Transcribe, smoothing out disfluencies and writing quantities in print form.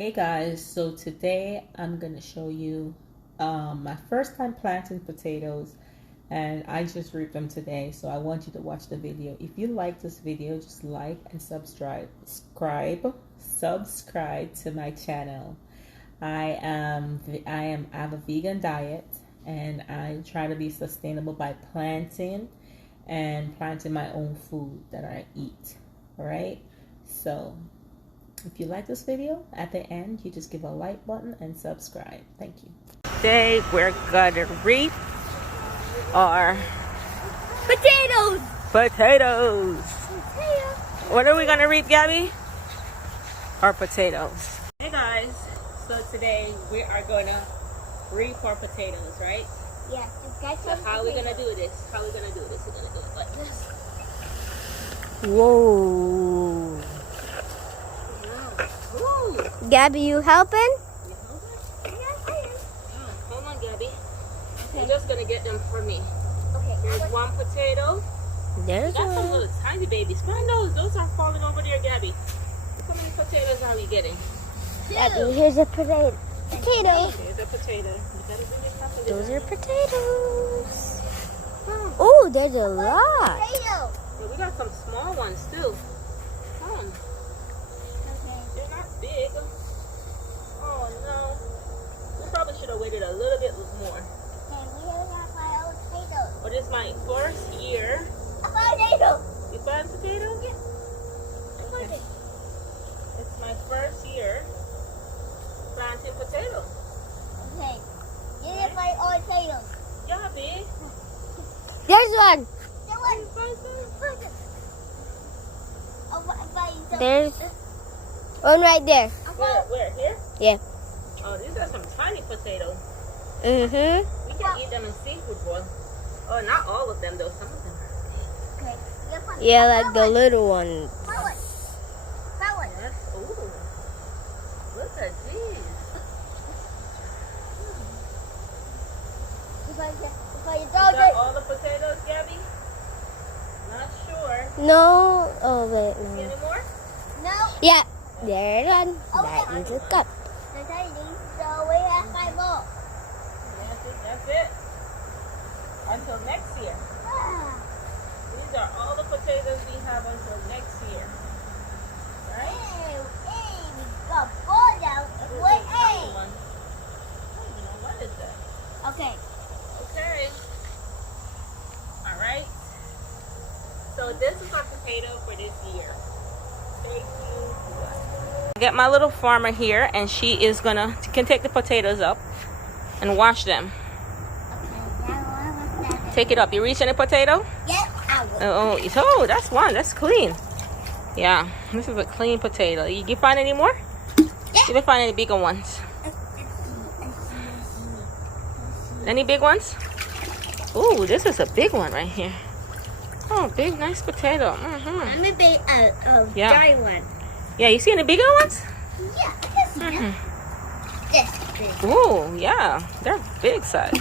Hey guys, so today I'm gonna show you my first time planting potatoes, and I just reaped them today, so I want you to watch the video. If you like this video, just like and subscribe to my channel. I have a vegan diet, and I try to be sustainable by planting my own food that I eat. All right, so if you like this video, at the end, you just give a like button and subscribe. Thank you. Today, we're gonna reap our Potatoes! potatoes. What are we gonna reap, Gabby? Our potatoes. Hey guys, so today we are gonna reap our potatoes, right? Yeah. So how are we gonna do this? We're gonna do it like this. Whoa. Ooh. Gabby, you helping? You hold it? Hold on, Gabby. You're just gonna get them for me. Okay. Here's one potato. There's We got some one. little tiny babies. Find those are falling over there, Gabby. Look how many potatoes are we getting? Gabby, here's a potato. Here's a potato. You gotta bring it up a little. Those are potatoes. Oh, there's a lot. Yeah, we got some small ones too. Come on. They're not big. Oh no. We probably should have waited a little bit more. But it's my first year. You plant potatoes? Yeah. Okay. It's my first year planting potatoes. Yeah, big. There's one. There's one right there. Where? Here? Yeah. Oh, these are some tiny potatoes. Mm-hmm. We can eat them in seafood boil. Oh, not all of them though. Some of them are big. Yeah, like the little ones. Yes. Ooh. Look at these. Is that all the potatoes, Gabby? Not sure. No. Oh, wait. See No. any more? Yeah. There's one. That is a cup. That's it. Until next year. These are all the potatoes we have until next year. Right? That's a tiny one. I don't even know what is that. Okay. Okay. Alright. So this is our potato for this year. Stay tuned. Get my little farmer here, and she can take the potatoes up and wash them. Take it up. You reaching a potato? Oh, that's one. That's clean. Yeah, this is a clean potato. You find any more? Yeah. You didn't find any bigger ones? Any big ones? Ooh, this is a big one right here. Oh, big, nice potato. I'm a big, Yeah. giant one. Yeah, you see any bigger ones? Yeah, this big. Ooh, yeah, they're big size.